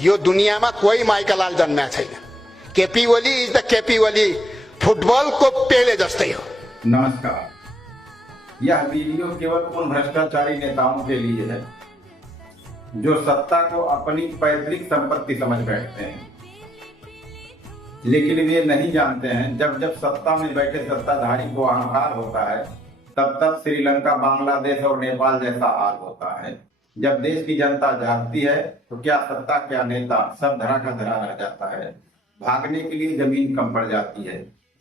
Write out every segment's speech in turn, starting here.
यो दुनियामा कोही माइका लाल जन्म्या छैन। K P Oli is the K P Oli, फुटबलको पेले जस्तै हो। नमस्कार, यह वीडियो केवल उन भ्रष्टाचारी नेताओं के लिए है जो सत्ता को अपनी पैतृक संपत्ति समझ बैठते हैं, लेकिन वे नहीं जानते हैं जब जब सत्ता में बैठे सत्ताधारी को अहंकार होता है तब तब श्रीलंका, बांग्लादेश और नेपाल जैसा हाल होता है। जब देश की जनता जागती है तो क्या सत्ता क्या नेता सब धरा का धरा रह जाता है। भागने के लिए जमीन कम पड़ जाती है।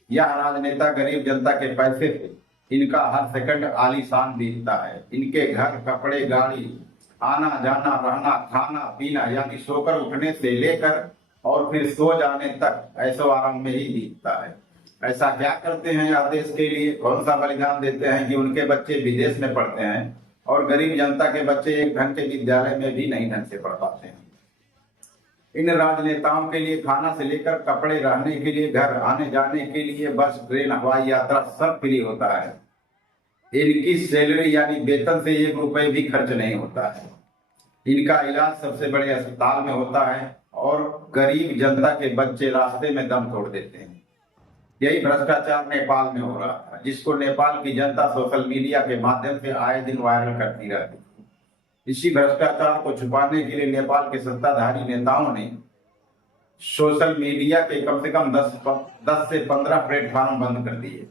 यह राजनेता गरीब जनता के पैसे से इनका हर सेकंड आलीशान बीतता है। इनके घर, कपड़े, गाड़ी, आना जाना, रहना, खाना पीना, यानी सोकर उठने से लेकर और फिर सो जाने तक ऐसो आराम में ही बीतता है। ऐसा क्या करते हैं यह देश के लिए, कौन सा बलिदान देते हैं कि उनके बच्चे विदेश में पढ़ते हैं और गरीब जनता के बच्चे एक ढंग के विद्यालय में भी नहीं ढंग से पढ़ पाते हैं। इन राजनेताओं के लिए खाना से लेकर कपड़े, रहने के लिए घर, आने जाने के लिए बस, ट्रेन, हवाई यात्रा सब फ्री होता है। इनकी सैलरी यानी वेतन से 1 रुपए भी खर्च नहीं होता है। इनका इलाज सबसे बड़े अस्पताल में होता है और गरीब जनता के बच्चे रास्ते में दम तोड़ देते हैं। यही भ्रष्टाचार नेपाल में हो रहा था, जिसको नेपाल की जनता सोशल मीडिया के माध्यम से आए दिन वायरल करती रहती थी। इसी भ्रष्टाचार को छुपाने के लिए नेपाल के सत्ताधारी नेताओं ने सोशल मीडिया के कम से कम 10 से 15 प्लेटफॉर्म बंद कर दिए।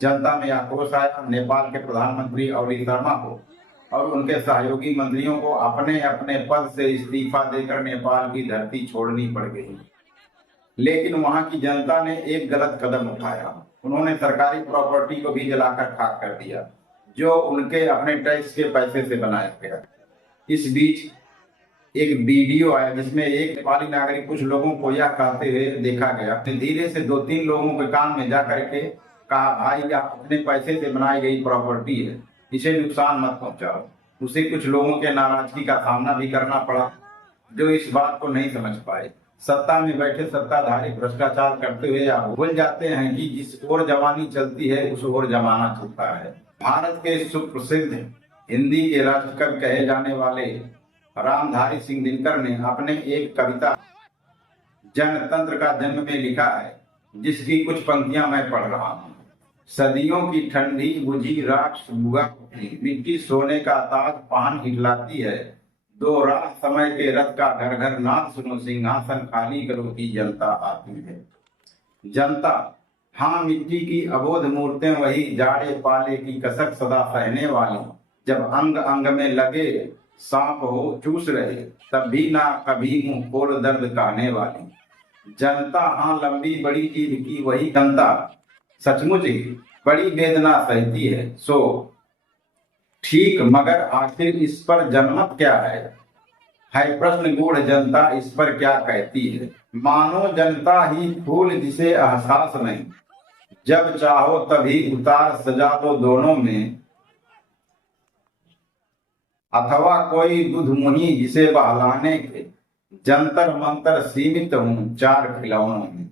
जनता में आक्रोश आया। नेपाल के प्रधानमंत्री ओली शर्मा को और उनके सहयोगी मंत्रियों को अपने अपने पद से इस्तीफा देकर नेपाल की धरती छोड़नी पड़ गई। लेकिन वहां की जनता ने एक गलत कदम उठाया। उन्होंने सरकारी प्रॉपर्टी को भी जलाकर खाक कर दिया, जो उनके अपने टैक्स के पैसे से बनाया गया। इस बीच एक वीडियो आया जिसमें एक नेपाली नागरिक कुछ लोगों को यह कहते हुए देखा गया। धीरे से 2-3 लोगों के कान में जा करके कहा, भाई यह अपने पैसे से बनाई गई प्रॉपर्टी है, इसे नुकसान मत पहुंचाओ। उसे कुछ लोगों के नाराजगी का सामना भी करना पड़ा, जो इस बात को नहीं समझ पाए। सत्ता में बैठे सत्ताधारी भ्रष्टाचार करते हुए भूल जाते हैं कि जिस ओर जवानी चलती है उस ओर जमाना चलता है। भारत के सुप्रसिद्ध हिंदी के राष्ट्र कवि कहे जाने वाले रामधारी सिंह दिनकर ने अपने एक कविता जनतंत्र का जन्म में लिखा है, जिसकी कुछ पंक्तियां मैं पढ़ रहा हूँ। सदियों की ठंडी बुझी राख बुआ उठी, मिट्टी सोने का ताज पान हिलाती है। 2 राह समय के रथ का घर घर नाद सुनो, सिंहासन खाली करो की जनता आती है। जनता, हाँ, मिट्टी की अबोध मूर्तें वही, जाड़े पाले की कसक सदा सहने वाली। जब अंग अंग में लगे सांप हो चूस रहे, तब भी ना कभी मुंह खोल दर्द कहने वाली। जनता, हाँ, लंबी बड़ी ईद की वही जनता, सचमुच ही बड़ी वेदना सहती है। सो ठीक, मगर आखिर इस पर जनमत क्या है प्रश्न गूढ़, जनता इस पर क्या कहती है। मानो जनता ही फूल जिसे एहसास नहीं, जब चाहो तभी उतार सजा दो दोनों में। अथवा कोई दुध मुही जिसे बहलाने के जंतर मंतर सीमित हूं 4 खिलौनों में।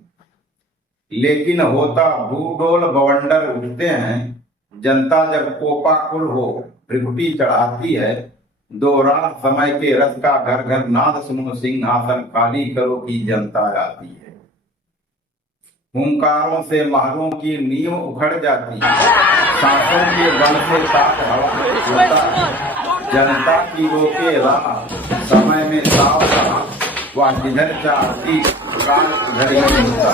लेकिन होता भूडोल बवंडर उठते हैं, जनता जब कोपा कुल हो भ्रिकुटी चढ़ाती है। 2 राह समय के रथ का घर घर नाद सुनो, सिंहासन खाली करो की जनता आती है। हुंकारों से महलों की नींव उखड़ जाती, सांसों के बल से ताक हवा होता है। जनता की रोके राह समय में साफ रहा, वह जिधर चाहती उधर ही होता।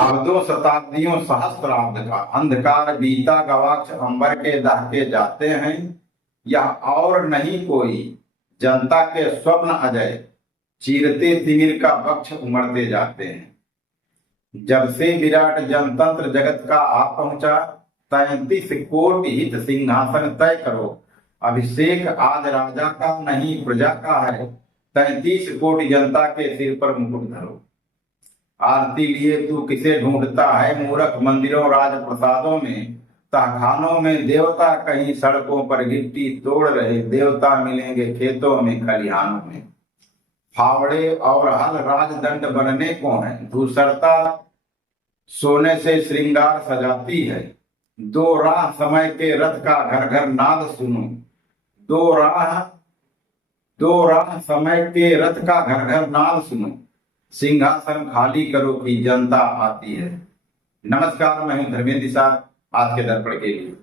अब 2 शताब्दियों सहस्त्राब्द का अंधकार बीता, गवाक्ष अंबर के दहके जाते हैं। यह और नहीं कोई जनता के स्वप्न अजय, चीरते तिमिर का वक्ष उमड़ते जाते हैं। जब से विराट जनतंत्र जगत का आ पहुंचा, 33 कोटि हित सिंहासन तय करो। अभिषेक आज राजा का नहीं प्रजा का है, 33 कोटि जनता के सिर पर मुकुट धरो। आरती लिए तू किसे ढूंढता है मूर्ख, मंदिरों राज प्रसादों में, तहखानों में देवता, कहीं सड़कों पर गिट्टी तोड़ रहे देवता मिलेंगे खेतों में खलिहानों में। फावड़े और हल राजदंड बनने को है, धूसरता सोने से श्रृंगार सजाती है। 2 राह समय के रथ का घर घर नाद सुनो, 2 राह दो राह समय के रथ का घर घर नाद सुनो, सिंहासन खाली करो कि जनता आती है। नमस्कार, मैं हूं धर्मेंद्र निषाद, आज के दर्पण के लिए।